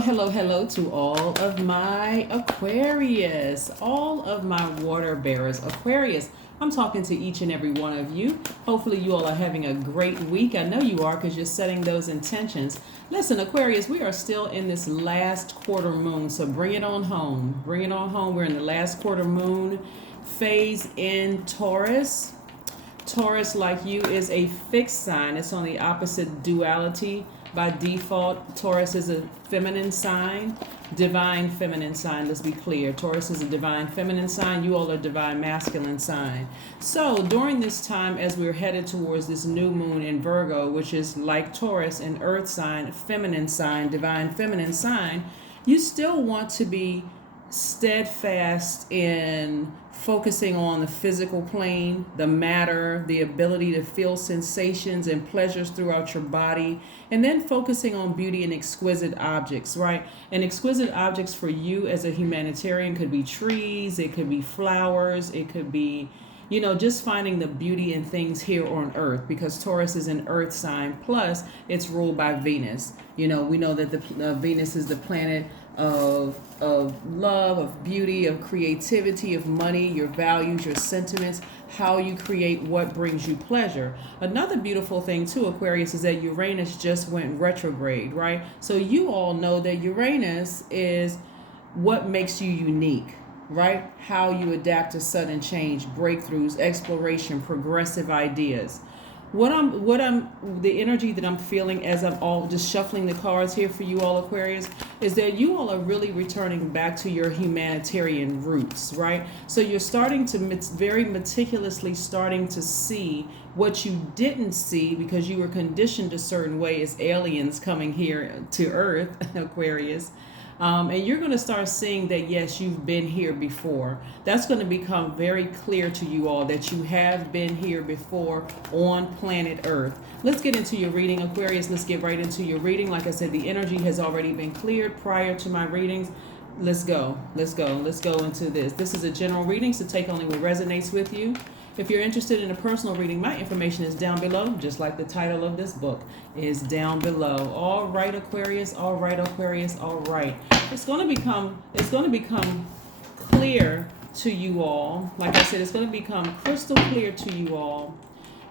Hello to all of my Aquarius, all of my water bearers. Aquarius, I'm talking to each and every one of you. Hopefully, you all are having a great week. I know you are because you're setting those intentions. Listen, Aquarius, we are still in this last quarter moon, so bring it on home. Bring it on home. We're in the last quarter moon phase in Taurus. Taurus, like you, is a fixed sign. It's on the opposite duality. By default, Taurus is a feminine sign, divine feminine sign. Let's be clear. Taurus is a divine feminine sign. You all are divine masculine sign. So during this time, as we're headed towards this new moon in Virgo, which is like Taurus, an earth sign, feminine sign, divine feminine sign, you still want to be steadfast in focusing on the physical plane, the matter, the ability to feel sensations and pleasures throughout your body, and then focusing on beauty and exquisite objects, right? And exquisite objects for you as a humanitarian could be trees, it could be flowers, it could be, just finding the beauty in things here on earth, because Taurus is an earth sign, plus it's ruled by Venus. We know that the Venus is the planet of love, of beauty, of creativity, of money, your values, your sentiments, how you create what brings you pleasure. Another beautiful thing too, Aquarius, is that Uranus just went retrograde, right? So you all know that Uranus is what makes you unique, right? How you adapt to sudden change, breakthroughs, exploration, progressive ideas. The energy that I'm feeling as I'm all just shuffling the cards here for you all, Aquarius, is that you all are really returning back to your humanitarian roots, right? So you're starting to very meticulously starting to see what you didn't see because you were conditioned a certain way as aliens coming here to Earth, Aquarius. And you're going to start seeing that, yes, you've been here before. That's going to become very clear to you all that you have been here before on planet Earth. Let's get into your reading, Aquarius. Let's get right into your reading. Like I said, the energy has already been cleared prior to my readings. Let's go into this. This is a general reading, so take only what resonates with you. If you're interested in a personal reading, my information is down below, just like the title of this book is down below. All right, Aquarius. All right, Aquarius. All right. It's going to become clear to you all. Like I said, it's going to become crystal clear to you all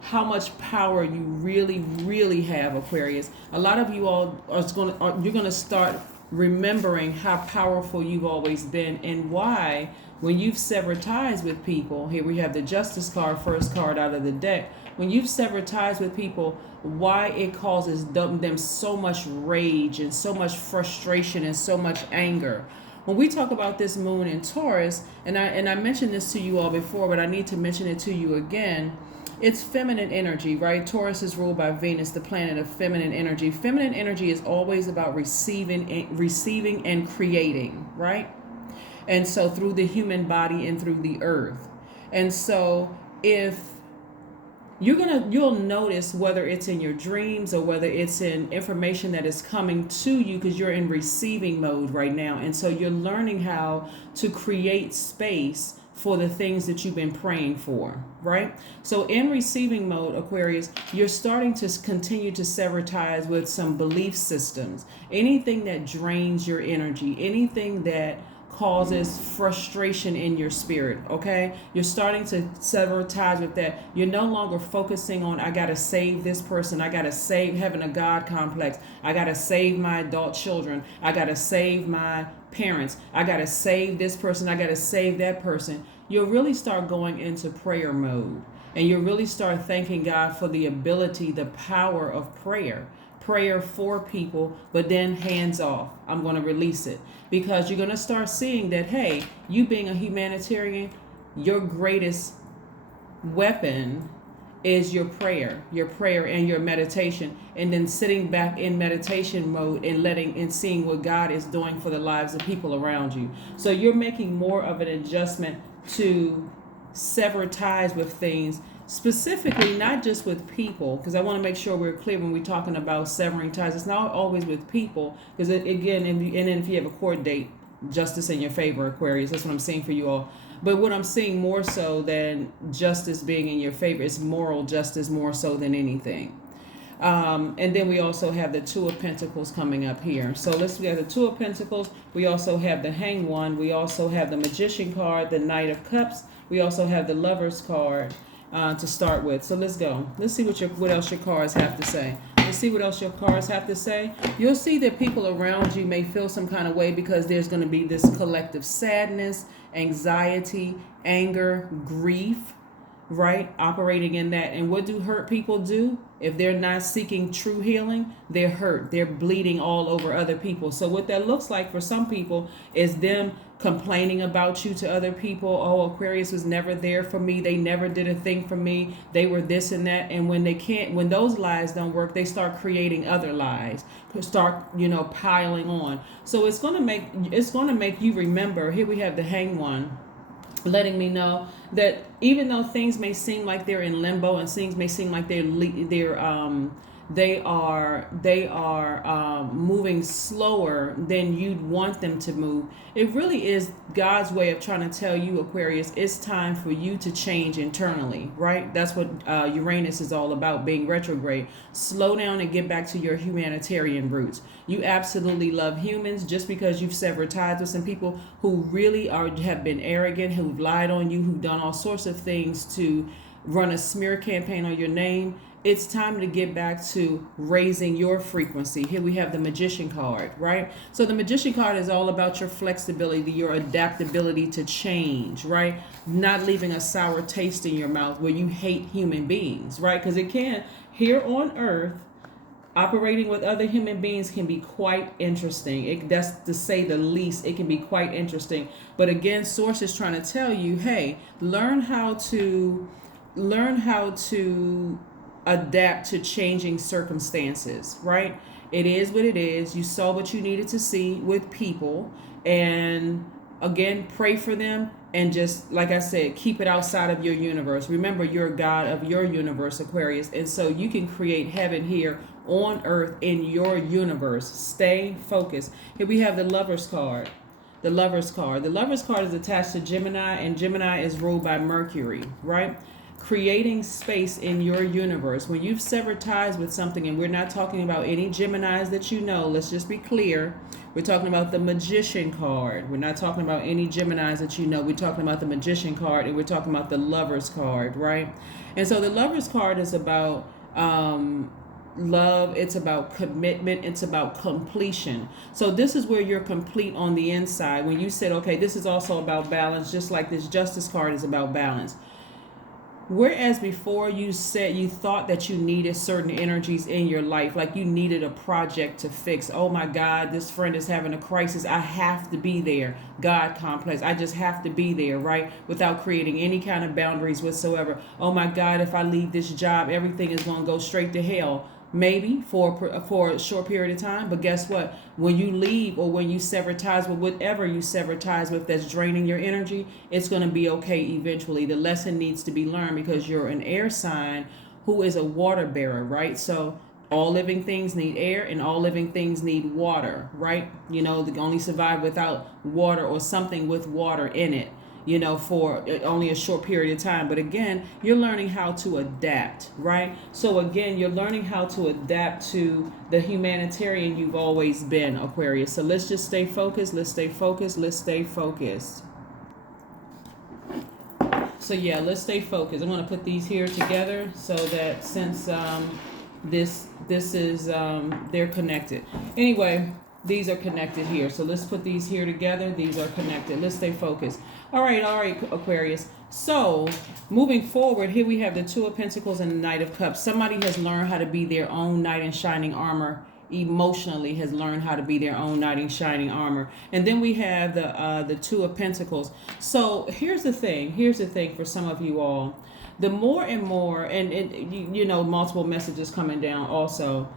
how much power you really, really have, Aquarius. A lot of you all you're going to start remembering how powerful you've always been and why, when you've severed ties with people, here we have the Justice card, first card out of the deck. When you've severed ties with people, why it causes them so much rage and so much frustration and so much anger. When we talk about this moon in Taurus, and I mentioned this to you all before, but I need to mention it to you again. It's feminine energy, right? Taurus is ruled by Venus, the planet of feminine energy. Feminine energy is always about receiving and creating, right? And so through the human body and through the earth. And so if you'll notice whether it's in your dreams or whether it's in information that is coming to you, because you're in receiving mode right now. And so you're learning how to create space for the things that you've been praying for, right? So in receiving mode, Aquarius, you're starting to continue to sever ties with some belief systems. Anything that drains your energy, anything that causes frustration in your spirit, okay? You're starting to sever ties with that. You're no longer focusing on, I gotta save this person, I gotta save, having a God complex, I gotta save my adult children, I gotta save my parents, I gotta save this person, I gotta save that person. You'll really start going into prayer mode, and you'll really start thanking God for the ability, the power of prayer for people, but then hands off. I'm going to release it, because you're going to start seeing that, hey, you being a humanitarian, your greatest weapon is your prayer and your meditation, and then sitting back in meditation mode and seeing what God is doing for the lives of people around you. So you're making more of an adjustment to sever ties with things, specifically not just with people, because I want to make sure we're clear when we're talking about severing ties. It's not always with people, because again, and then if you have a court date, justice in your favor, Aquarius. That's what I'm saying for you all. But what I'm seeing more so than justice being in your favor is moral justice, more so than anything. And then we also have the Two of Pentacles coming up here. So we have the Two of Pentacles. We also have the Hanged One. We also have the Magician card, the Knight of Cups. We also have the Lovers card to start with. So let's go. Let's see what else your cards have to say. Let's see what else your cards have to say. You'll see that people around you may feel some kind of way because there's going to be this collective sadness, anxiety, anger, grief, right? Operating in that. And what do hurt people do? If they're not seeking true healing, they're hurt. They're bleeding all over other people. So what that looks like for some people is them complaining about you to other people. Oh, Aquarius was never there for me. They never did a thing for me. They were this and that. And when those lies don't work, they start creating other lies, start, piling on. So it's going to make you remember. Here we have the Hanged One, letting me know that even though things may seem like they're in limbo and things may seem like they are moving slower than you'd want them to move, it really is God's way of trying to tell you, Aquarius, it's time for you to change internally, right? That's what Uranus is all about, being retrograde. Slow down and get back to your humanitarian roots. You absolutely love humans. Just because you've severed ties with some people who really have been arrogant, who've lied on you, who've done all sorts of things to run a smear campaign on your name, it's time to get back to raising your frequency. Here we have the Magician card, right? So the Magician card is all about your flexibility, your adaptability to change, right? Not leaving a sour taste in your mouth where you hate human beings, right? Because it can, here on Earth, operating with other human beings can be quite interesting. That's to say the least. It can be quite interesting. But again, Source is trying to tell you, hey, learn how to adapt to changing circumstances, right? It is what it is. You saw what you needed to see with people, and again, pray for them, and just like I said, keep it outside of your universe. Remember, you're a god of your universe, Aquarius, and so you can create heaven here on Earth in your universe. Stay focused. Here we have the Lovers card. The Lovers card. The Lovers card is attached to Gemini, and Gemini is ruled by Mercury, right? Creating space in your universe. When you've severed ties with something, and we're not talking about any Geminis that you know, let's just be clear. We're talking about the Magician card. We're not talking about any Geminis that you know. We're talking about the Magician card, and we're talking about the Lovers card, right? And so the Lovers card is about love. It's about commitment. It's about completion. So this is where you're complete on the inside. When you said, okay, this is also about balance, just like this Justice card is about balance. Whereas before you said you thought that you needed certain energies in your life, like you needed a project to fix. Oh my God, this friend is having a crisis. I have to be there. God complex. I just have to be there, right? Without creating any kind of boundaries whatsoever. Oh my God, if I leave this job, everything is going to go straight to hell. Maybe for a short period of time, but guess what? When you leave, or when you sever ties with whatever you sever ties with that's draining your energy, it's going to be okay eventually. The lesson needs to be learned because you're an air sign who is a water bearer, right? So all living things need air, and all living things need water, right? They only survive without water, or something with water in it, for only a short period of time. But again, you're learning how to adapt, right? So again, you're learning how to adapt to the humanitarian you've always been, Aquarius. So let's just stay focused. Let's stay focused. Let's stay focused. So yeah, let's stay focused. I'm going to put these here together so that since this is they're connected. Anyway, these are connected here. So let's put these here together. These are connected. Let's stay focused. All right, Aquarius. So moving forward, here we have the Two of Pentacles and the Knight of Cups. Somebody has learned how to be their own knight in shining armor. Emotionally has learned how to be their own knight in shining armor. And then we have the Two of Pentacles. So here's the thing. Here's the thing for some of you all. The more and more, and multiple messages coming down also.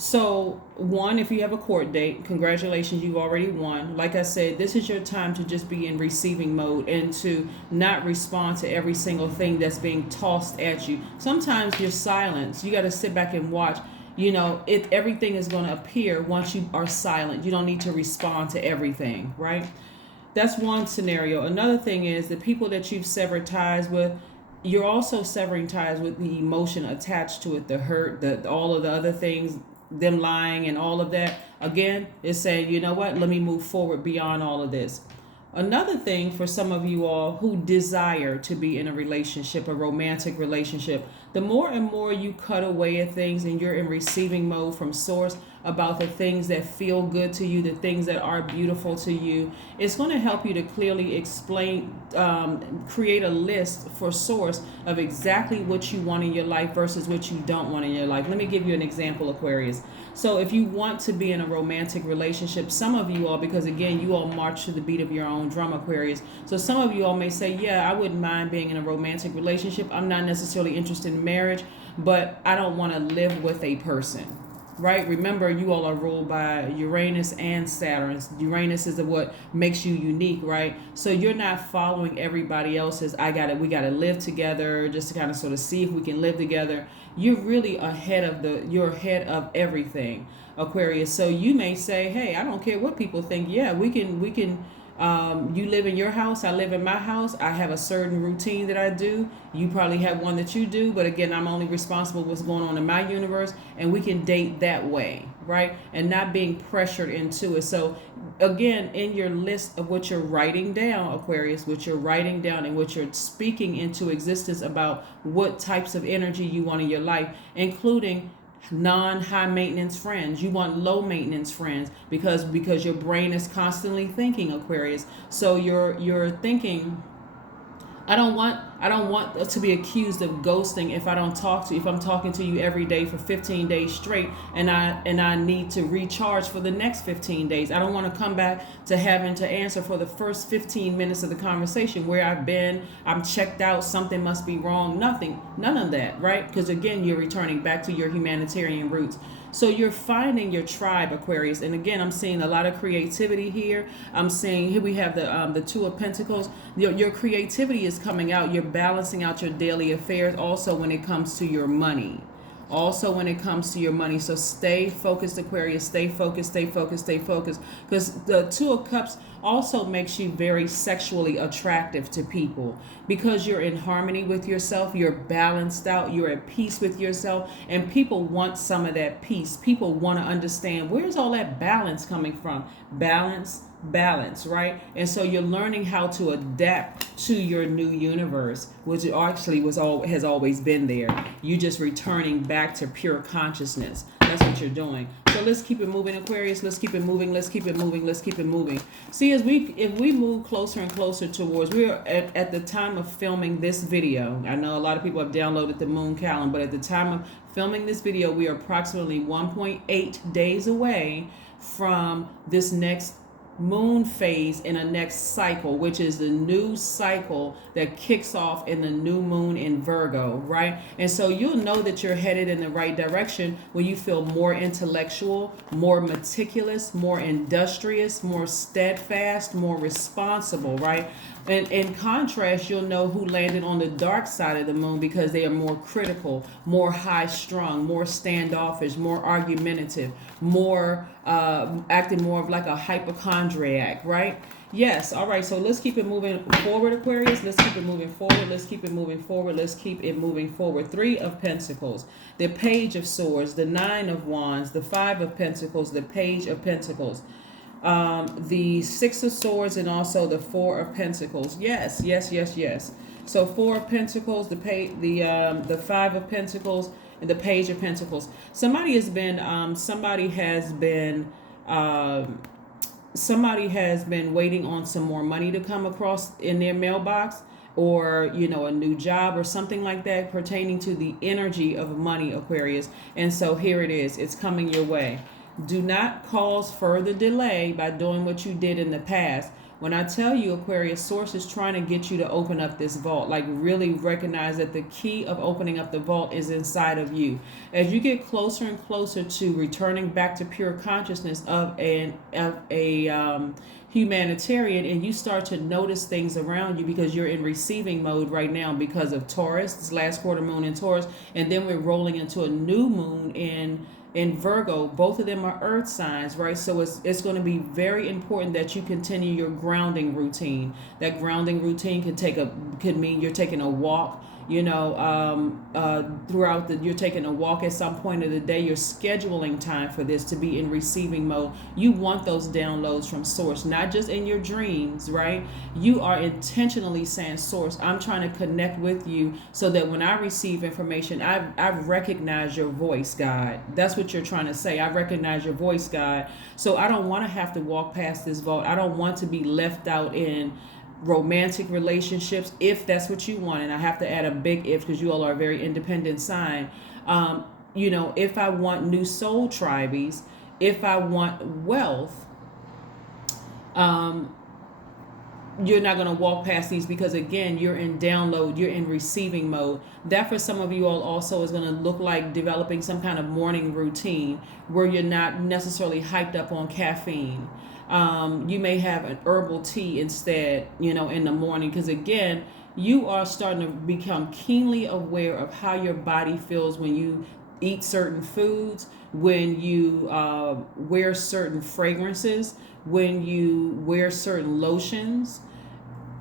So one, if you have a court date, congratulations, you've already won. Like I said, this is your time to just be in receiving mode and to not respond to every single thing that's being tossed at you. Sometimes you're silent. You got to sit back and watch. Everything is going to appear once you are silent. You don't need to respond to everything, right? That's one scenario. Another thing is the people that you've severed ties with, you're also severing ties with the emotion attached to it, the hurt, the all of the other things, them lying and all of that. Again, it's saying, you know what, let me move forward beyond all of this. Another thing for some of you all who desire to be in a relationship, a romantic relationship, the more and more you cut away at things and you're in receiving mode from source about the things that feel good to you, the things that are beautiful to you, it's going to help you to clearly explain, create a list for source of exactly what you want in your life versus what you don't want in your life. Let me give you an example, Aquarius. So if you want to be in a romantic relationship, some of you all, because again, you all march to the beat of your own drum, Aquarius. So some of you all may say, yeah, I wouldn't mind being in a romantic relationship. I'm not necessarily interested in marriage, but I don't want to live with a person. Right? Remember, you all are ruled by Uranus and Saturn. Uranus is what makes you unique, right? So you're not following everybody else's, we gotta live together just to kind of sort of see if we can live together. You're really you're ahead of everything, Aquarius. So you may say, hey, I don't care what people think. Yeah, we can you live in your house, I live in my house. I have a certain routine that I do. You probably have one that you do, but again, I'm only responsible for what's going on in my universe, and we can date that way, right? And not being pressured into it. So again, in your list of what you're writing down, Aquarius, what you're writing down and what you're speaking into existence about what types of energy you want in your life, including non-high maintenance friends. You want low maintenance friends because your brain is constantly thinking, Aquarius. So you're thinking, I don't want to be accused of ghosting if I'm talking to you every day for 15 days straight and I need to recharge for the next 15 days. I don't want to come back to having to answer for the first 15 minutes of the conversation where I've been, I'm checked out, something must be wrong. None of that, right? Because again, you're returning back to your humanitarian roots. So you're finding your tribe, Aquarius. And again, I'm seeing a lot of creativity here. I'm seeing here we have the Two of Pentacles. Your creativity is coming out. You're balancing out your daily affairs also when it comes to your money. So stay focused, Aquarius. Stay focused. Because the Two of Cups also makes you very sexually attractive to people because you're in harmony with yourself. You're balanced out. You're at peace with yourself. And people want some of that peace. People want to understand, where's all that balance coming from? Balance, right? And so you're learning how to adapt to your new universe, which actually has always been there. You just returning back to pure consciousness. That's what you're doing. So let's keep it moving, Aquarius. Let's keep it moving. See, if we move closer and closer towards, we're at the time of filming this video. I know a lot of people have downloaded the moon calendar, but at the time of filming this video, we are approximately 1.8 days away from this next moon phase in a next cycle, which is the new cycle that kicks off in the new moon in Virgo, right? And so you'll know that you're headed in the right direction when you feel more intellectual, more meticulous, more industrious, more steadfast, more responsible, right? And in contrast, you'll know who landed on the dark side of the moon because they are more critical, more high-strung, more standoffish, more argumentative, more acting more of like a hypochondriac, right? Yes. All right. So let's keep it moving forward, Aquarius. Let's keep it moving forward. Three of Pentacles, the Page of Swords, the Nine of Wands, the Five of Pentacles, the Page of Pentacles, the Six of Swords, and also the Four of Pentacles. Yes. So Four of Pentacles, the Five of Pentacles, and the Page of Pentacles. Somebody has been waiting on some more money to come across in their mailbox, or a new job or something like that pertaining to the energy of money, Aquarius. And so here it is. It's coming your way. Do not cause further delay by doing what you did in the past. When I tell you, Aquarius, Source is trying to get you to open up this vault. Like, really recognize that the key of opening up the vault is inside of you. As you get closer and closer to returning back to pure consciousness of a humanitarian, and you start to notice things around you because you're in receiving mode right now because of Taurus, this last quarter moon in Taurus, and then we're rolling into a new moon in Virgo. Both of them are earth signs, right? So it's going to be very important that you continue your grounding routine. That grounding routine could mean you're taking a walk, throughout you're taking a walk at some point of the day, you're scheduling time for this to be in receiving mode. You want those downloads from source, not just in your dreams, right? You are intentionally saying, source, I'm trying to connect with you so that when I receive information, I recognize your voice, God. That's what you're trying to say. I recognize your voice, God. So I don't want to have to walk past this vault. I don't want to be left out in romantic relationships, if that's what you want. And I have to add a big if, because you all are a very independent sign. If I want new soul tribies, if I want wealth, you're not going to walk past these, because again, you're in download, you're in receiving mode. That for some of you all also is going to look like developing some kind of morning routine where you're not necessarily hyped up on caffeine. You may have an herbal tea instead, in the morning, because again, you are starting to become keenly aware of how your body feels when you eat certain foods, when you wear certain fragrances, when you wear certain lotions.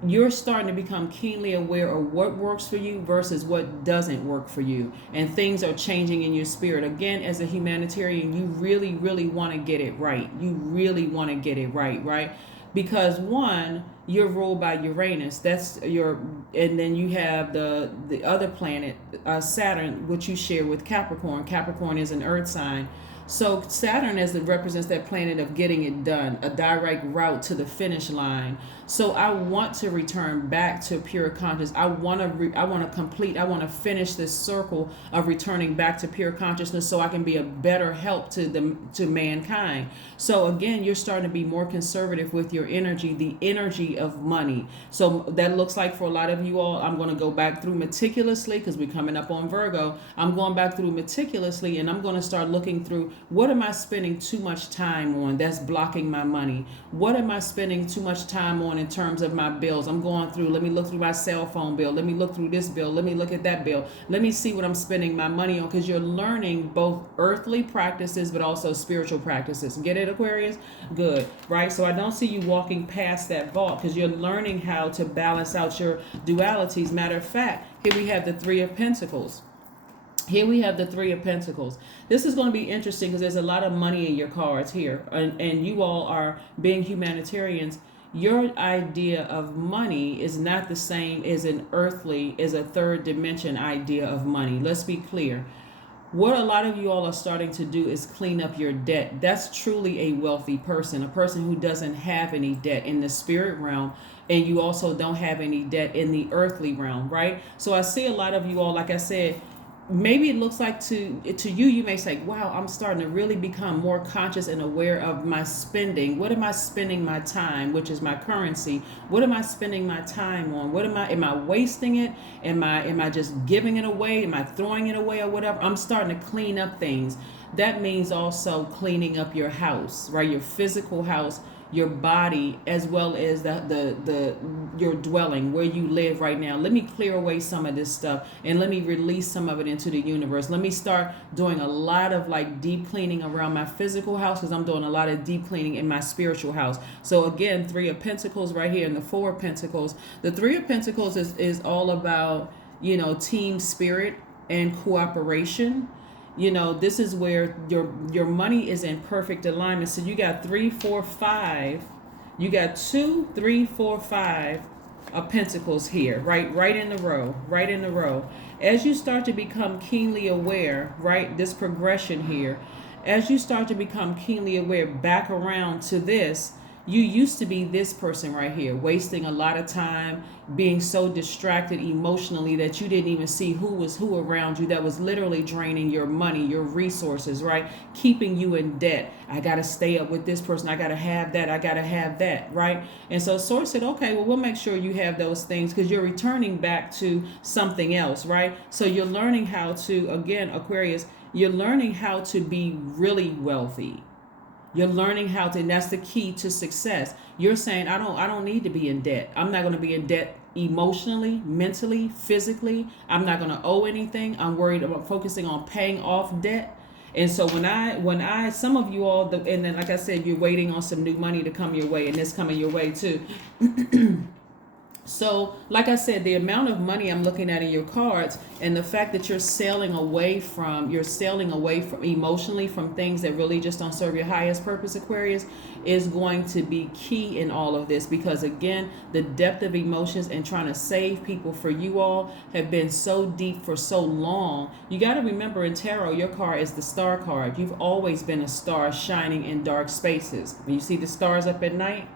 You're starting to become keenly aware of what works for you versus what doesn't work for you. And things are changing in your spirit. Again, as a humanitarian, you really, really want to get it right. You really want to get it right? Because one, you're ruled by Uranus. That's and then you have the other planet, Saturn, which you share with Capricorn. Capricorn is an earth sign. So Saturn represents that planet of getting it done, a direct route to the finish line. So I want to return back to pure consciousness. I want to finish this circle of returning back to pure consciousness so I can be a better help to mankind. So again, you're starting to be more conservative with your energy, the energy of money. So that looks like for a lot of you all, I'm going to go back through meticulously, because we're coming up on Virgo. I'm going back through meticulously, and I'm going to start looking through, what am I spending too much time on that's blocking my money? What am I spending too much time on in terms of my bills? I'm going through, let me look through my cell phone bill. Let me look through this bill. Let me look at that bill. Let me see what I'm spending my money on, because you're learning both earthly practices but also spiritual practices. Get it, Aquarius? Good, right? So I don't see you walking past that vault, because you're learning how to balance out your dualities. Matter of fact, here we have the Three of Pentacles. Here we have the Three of Pentacles. This is going to be interesting because there's a lot of money in your cards here. And you all are being humanitarians. Your idea of money is not the same as a third dimension idea of money. Let's be clear. What a lot of you all are starting to do is clean up your debt. That's truly a wealthy person, a person who doesn't have any debt in the spirit realm. And you also don't have any debt in the earthly realm, right? So I see a lot of you all, like I said, maybe it looks like to you may say, wow, I'm starting to really become more conscious and aware of my spending. What am I spending my time, which is my currency? What am I spending my time on? Am I wasting it? Am I just giving it away? Am I throwing it away or whatever? I'm starting to clean up things. That means also cleaning up your house, right? Your physical house, your body, as well as your dwelling, where you live right now. Let me clear away some of this stuff and let me release some of it into the universe. Let me start doing a lot of deep cleaning around my physical house, because I'm doing a lot of deep cleaning in my spiritual house. So again, Three of Pentacles right here, and the Four of Pentacles. The Three of Pentacles is all about, team spirit and cooperation. This is where your money is in perfect alignment. So you got 3, 4, 5. You got 2, 3, 4, 5 of Pentacles here, right in the row. As you start to become keenly aware, right, this progression here, as you start to become keenly aware back around to this, you used to be this person right here, wasting a lot of time, being so distracted emotionally that you didn't even see who was who around you. That was literally draining your money, your resources, right? Keeping you in debt. I got to stay up with this person. I got to have that, right? And so Source said, okay, well, we'll make sure you have those things, because you're returning back to something else, right? So you're learning how to, again, Aquarius, you're learning how to be really wealthy. You're learning how to, and that's the key to success. You're saying, I don't need to be in debt. I'm not going to be in debt emotionally, mentally, physically. I'm not going to owe anything. I'm worried about focusing on paying off debt. And so when I, some of you all, and then like I said, you're waiting on some new money to come your way, and it's coming your way too. So, like I said, the amount of money I'm looking at in your cards, and the fact that you're sailing away from emotionally from things that really just don't serve your highest purpose, Aquarius, is going to be key in all of this. Because again, the depth of emotions and trying to save people for you all have been so deep for so long. You got to remember, in tarot, your card is the star card. You've always been a star shining in dark spaces. When you see the stars up at night,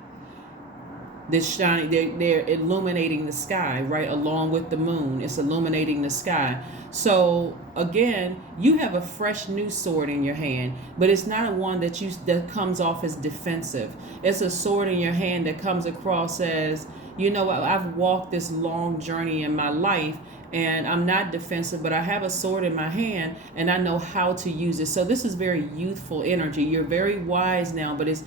this shining, they're illuminating the sky, right, along with the moon. It's illuminating the sky. So again, you have a fresh new sword in your hand, but it's not a one that comes off as defensive. It's a sword in your hand that comes across as, I've walked this long journey in my life, and I'm not defensive, but I have a sword in my hand and I know how to use it. So this is very youthful energy. You're very wise now, but it's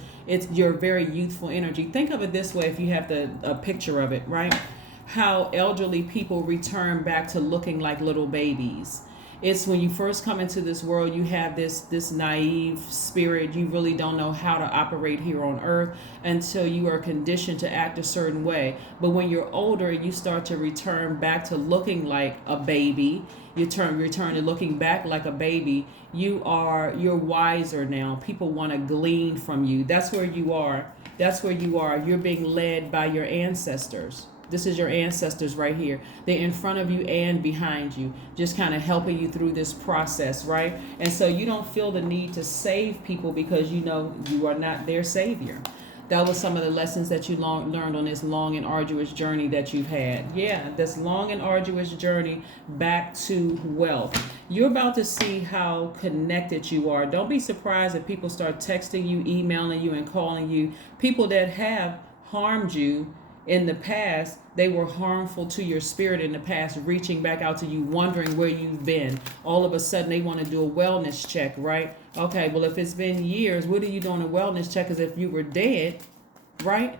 your very youthful energy. Think of it this way, if you have a picture of it, right? How elderly people return back to looking like little babies. It's when you first come into this world, you have this naive spirit. You really don't know how to operate here on earth until you are conditioned to act a certain way. But when you're older, you start to return back to looking like a baby. You return to looking back like a baby. You're wiser now. People want to glean from you. That's where you are. You're being led by your ancestors. This is your ancestors right here. They're in front of you and behind you, just kind of helping you through this process, right? And so you don't feel the need to save people because you know you are not their savior. That was some of the lessons that you learned on this long and arduous journey that you've had. Yeah, this long and arduous journey back to wealth. You're about to see how connected you are. Don't be surprised if people start texting you, emailing you, and calling you. People that have harmed you in the past, they were harmful to your spirit in the past, reaching back out to you, wondering where you've been. All of a sudden, they want to do a wellness check, right? Okay, well, if it's been years, what are you doing a wellness check? As if you were dead, right?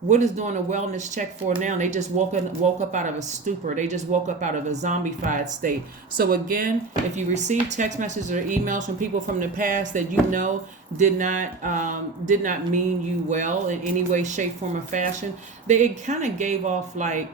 What is doing a wellness check for now? They just woke up out of a stupor. They just woke up out of a zombified state. So again, if you receive text messages or emails from people from the past that you know did not mean you well in any way, shape, form, or fashion, they kind of gave off like,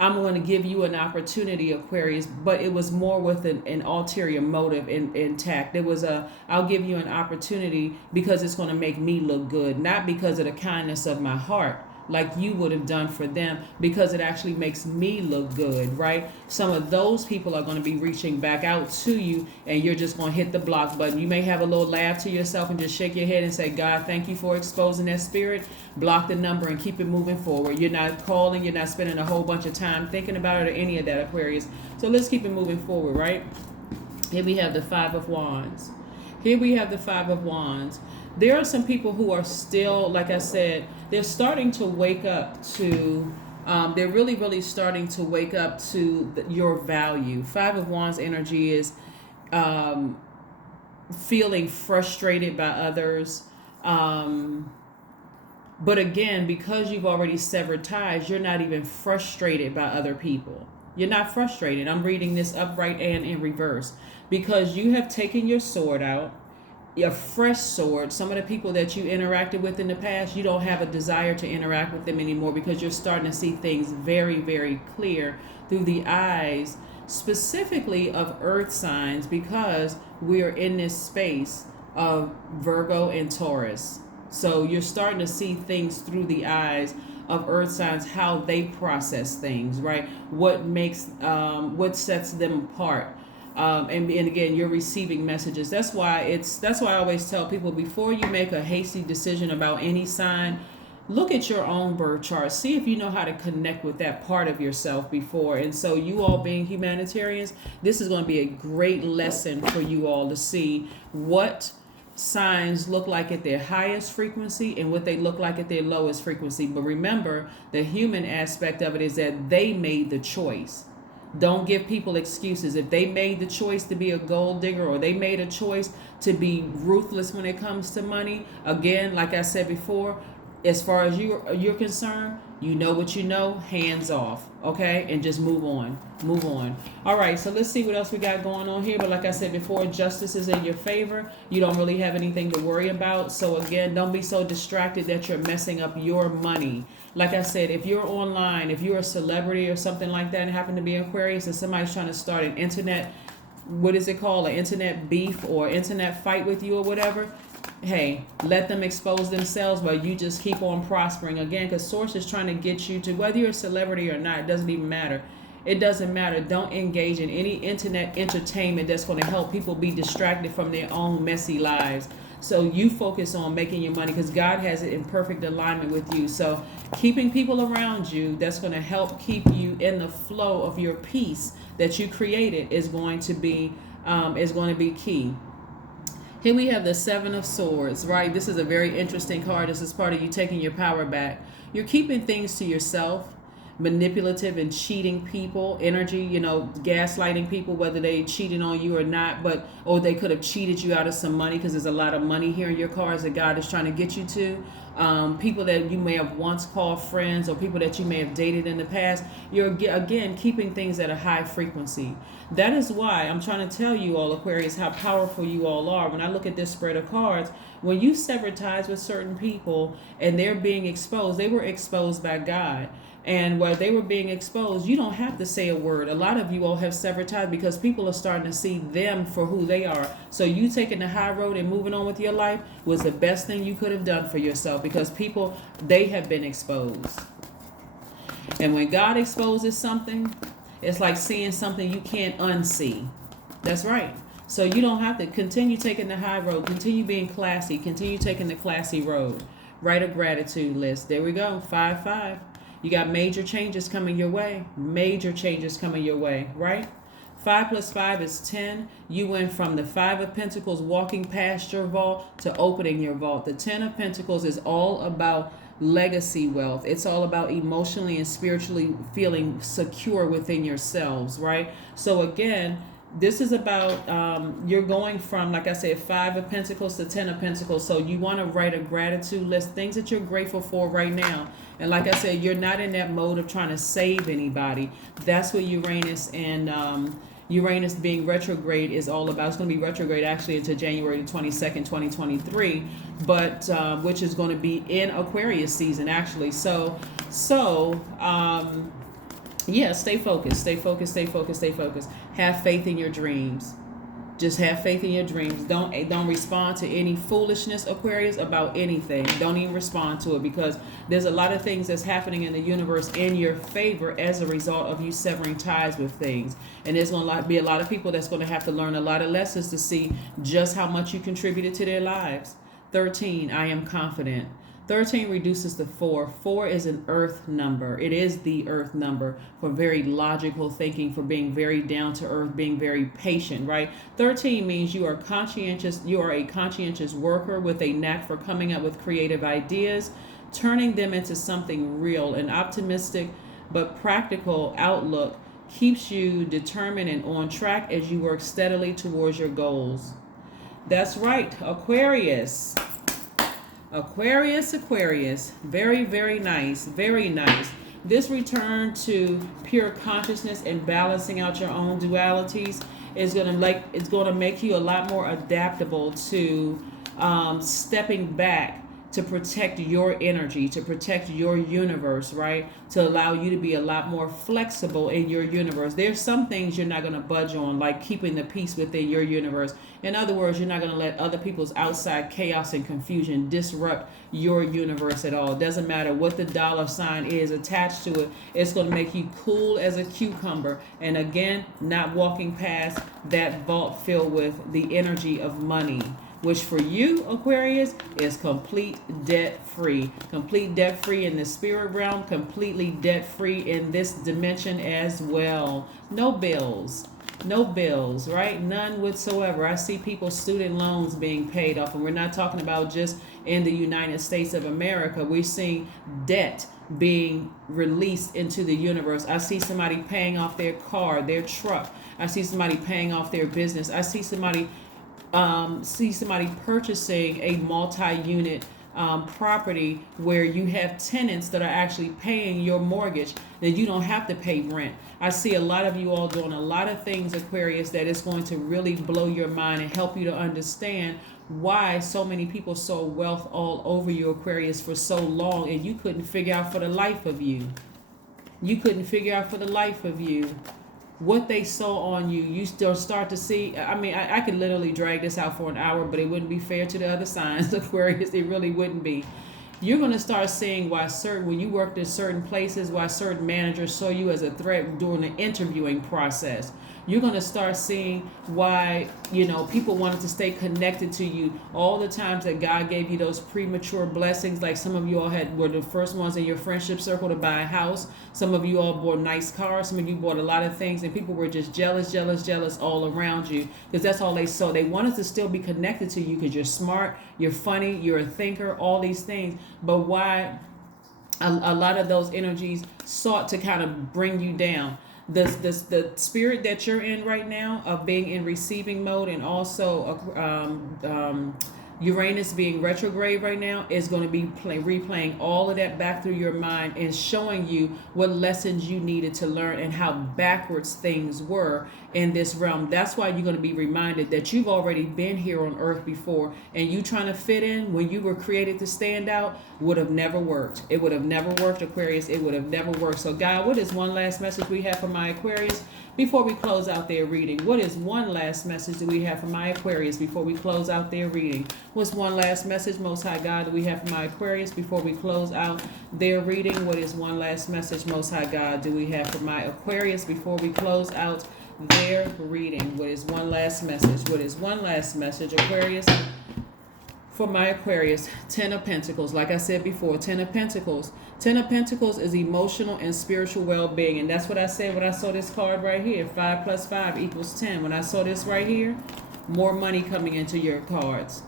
I'm going to give you an opportunity, Aquarius, but it was more with an ulterior motive intact. It was I'll give you an opportunity because it's going to make me look good, not because of the kindness of my heart, like you would have done for them, because it actually makes me look good, right? Some of those people are going to be reaching back out to you, and you're just going to hit the block button. You may have a little laugh to yourself and just shake your head and say, God, thank you for exposing that spirit. Block the number and keep it moving forward. You're not calling, you're not spending a whole bunch of time thinking about it or any of that, Aquarius. So let's keep it moving forward, right? Here we have the Five of Wands. There are some people who are still, like I said, they're starting to wake up to, they're really, really starting to wake up to your value. Five of Wands energy is feeling frustrated by others. But again, because you've already severed ties, you're not even frustrated by other people. You're not frustrated. I'm reading this upright and in reverse. Because you have taken your sword out, a fresh sword. Some of the people that you interacted with in the past, you don't have a desire to interact with them anymore because you're starting to see things very, very clear through the eyes, specifically of earth signs, because we are in this space of Virgo and Taurus. So you're starting to see things through the eyes of earth signs, how they process things, right? What sets them apart. And again, you're receiving messages. That's why I always tell people, before you make a hasty decision about any sign, look at your own birth chart. See if you know how to connect with that part of yourself before. And so you all being humanitarians, this is going to be a great lesson for you all to see what signs look like at their highest frequency and what they look like at their lowest frequency. But remember, the human aspect of it is that they made the choice. Don't give people excuses. If they made the choice to be a gold digger, or they made a choice to be ruthless when it comes to money, again, like I said before, as far as you're concerned, you know what you know, hands off, okay, and just move on, move on. All right, so let's see what else we got going on here. But like I said before, justice is in your favor. You don't really have anything to worry about. So again, don't be so distracted that you're messing up your money. Like I said, if you're online, if you're a celebrity or something like that and happen to be Aquarius, and somebody's trying to start an internet, what is it called, an internet beef or internet fight with you or whatever, hey, let them expose themselves while you just keep on prospering. Again, because source is trying to get you to, whether you're a celebrity or not, it doesn't even matter. It doesn't matter. Don't engage in any internet entertainment that's going to help people be distracted from their own messy lives. So you focus on making your money, because God has it in perfect alignment with you. So keeping people around you that's going to help keep you in the flow of your peace that you created is going to be key. Here we have the Seven of Swords, right? This is a very interesting card. This is part of you taking your power back. You're keeping things to yourself, manipulative and cheating people, energy, gaslighting people, whether they cheated on you or not, or they could have cheated you out of some money, because there's a lot of money here in your cards that God is trying to get you to. People that you may have once called friends, or people that you may have dated in the past. You're, again, keeping things at a high frequency. That is why I'm trying to tell you all, Aquarius, how powerful you all are. When I look at this spread of cards, when you sever ties with certain people and they're being exposed, they were exposed by God. And while they were being exposed, you don't have to say a word. A lot of you all have severed ties because people are starting to see them for who they are. So you taking the high road and moving on with your life was the best thing you could have done for yourself, because people, they have been exposed. And when God exposes something, it's like seeing something you can't unsee. That's right. So you don't have to continue taking the high road. Continue being classy. Continue taking the classy road. Write a gratitude list. There we go. 5-5. You got major changes coming your way. Major changes coming your way, right? 5 plus 5 is 10. You went from the 5 of Pentacles walking past your vault to opening your vault. The 10 of Pentacles is all about legacy wealth. It's all about emotionally and spiritually feeling secure within yourselves, right? So again, this is about you're going from, like I said, 5 of Pentacles to 10 of Pentacles. So you want to write a gratitude list, things that you're grateful for right now. And like I said, you're not in that mode of trying to save anybody. That's what Uranus and Uranus being retrograde is all about. It's going to be retrograde actually until January the 22nd, 2023, but which is going to be in Aquarius season actually. Yeah, stay focused, stay focused, stay focused, stay focused. Have faith in your dreams. Just have faith in your dreams. Don't respond to any foolishness, Aquarius, about anything. Don't even respond to it, because there's a lot of things that's happening in the universe in your favor as a result of you severing ties with things. And there's going to be a lot of people that's going to have to learn a lot of lessons to see just how much you contributed to their lives. 13, I am confident. 13 reduces to 4. 4 is an earth number. It is the earth number for very logical thinking, for being very down to earth, being very patient, right? 13 means you are conscientious. You are a conscientious worker with a knack for coming up with creative ideas, turning them into something real. An optimistic but practical outlook keeps you determined and on track as you work steadily towards your goals. That's right, Aquarius. Aquarius, Aquarius. Very, very nice. Very nice. This return to pure consciousness and balancing out your own dualities is going to make you a lot more adaptable to stepping back to protect your energy, to protect your universe, right? To allow you to be a lot more flexible in your universe. There's some things you're not going to budge on, like keeping the peace within your universe. In other words, you're not going to let other people's outside chaos and confusion disrupt your universe at all. It doesn't matter what the dollar sign is attached to it. It's going to make you cool as a cucumber. And again, not walking past that vault filled with the energy of money, which for you, Aquarius, is complete debt-free. Complete debt-free in the spirit realm, completely debt-free in this dimension as well. No bills. No bills, right? None whatsoever. I see people's student loans being paid off, and we're not talking about just in the United States of America. We're seeing debt being released into the universe. I see somebody paying off their car, their truck. I see somebody paying off their business. I see somebody purchasing a multi-unit property where you have tenants that are actually paying your mortgage, then you don't have to pay rent. I see a lot of you all doing a lot of things, Aquarius, that is going to really blow your mind and help you to understand why so many people saw wealth all over you, Aquarius, for so long, and you couldn't figure out for the life of you. You couldn't figure out for the life of you what they saw on you. You still start to see. I mean, I could literally drag this out for an hour, but it wouldn't be fair to the other signs, Aquarius. It really wouldn't be. You're going to start seeing why when you worked in certain places, why certain managers saw you as a threat during the interviewing process. You're going to start seeing why, people wanted to stay connected to you. All the times that God gave you those premature blessings, like some of you all were the first ones in your friendship circle to buy a house. Some of you all bought nice cars. Some of you bought a lot of things, and people were just jealous all around you, because that's all they saw. They wanted to still be connected to you because you're smart, you're funny, you're a thinker, all these things. But why a lot of those energies sought to kind of bring you down. The spirit that you're in right now of being in receiving mode, and also Uranus being retrograde right now, is going to be replaying all of that back through your mind and showing you what lessons you needed to learn and how backwards things were in this realm. That's why you're going to be reminded that you've already been here on earth before, and you trying to fit in when you were created to stand out would have never worked. It would have never worked, Aquarius. It would have never worked. So God, what is one last message we have for my Aquarius before we close out their reading? What is one last message that we have for my Aquarius before we close out their reading? What's one last message, Most High God, that we have for my Aquarius before we close out their reading? What is one last message, Most High God, do we have for my Aquarius before we close out their reading? What is one last message? What is one last message, Aquarius, for my Aquarius? 10 of Pentacles. Like I said before, 10 of Pentacles. 10 of Pentacles is emotional and spiritual well-being. And that's what I said when I saw this card right here. 5 plus 5 equals 10. When I saw this right here, more money coming into your cards.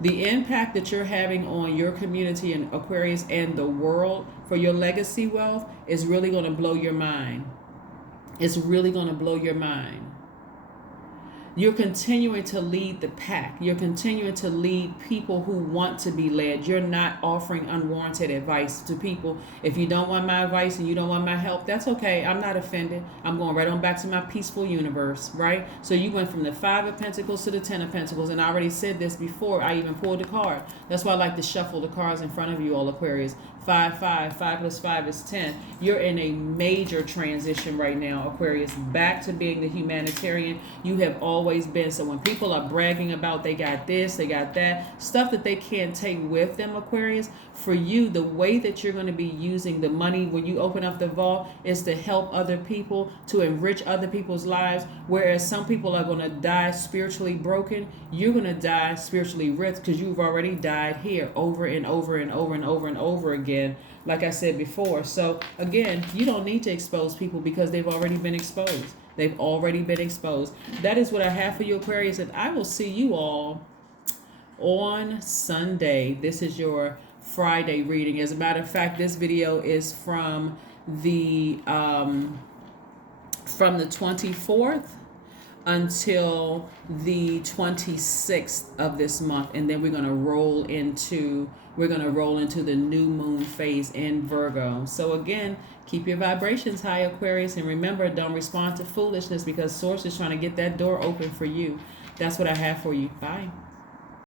The impact that you're having on your community in Aquarius and the world for your legacy wealth is really going to blow your mind. It's really going to blow your mind. You're continuing to lead the pack. You're continuing to lead people who want to be led. You're not offering unwarranted advice to people. If you don't want my advice and you don't want my help, that's okay. I'm not offended. I'm going right on back to my peaceful universe, right? So you went from the 5 of Pentacles to the 10 of Pentacles. And I already said this before I even pulled the card. That's why I like to shuffle the cards in front of you all, Aquarius. 5 plus 5 is 10. You're in a major transition right now, Aquarius, back to being the humanitarian you have always been. So when people are bragging about they got this, they got that, stuff that they can't take with them, Aquarius, for you, the way that you're going to be using the money when you open up the vault is to help other people, to enrich other people's lives. Whereas some people are going to die spiritually broken, you're going to die spiritually rich because you've already died here over and over and over and over and over again, like I said before. So again, you don't need to expose people because they've already been exposed. They've already been exposed. That is what I have for you, Aquarius, and I will see you all on Sunday. This is your Friday reading. As a matter of fact, this video is from the 24th until the 26th of this month, and then we're going to roll into the new moon phase in Virgo. So again, keep your vibrations high, Aquarius, and remember, don't respond to foolishness because Source is trying to get that door open for you. That's what I have for you. Bye.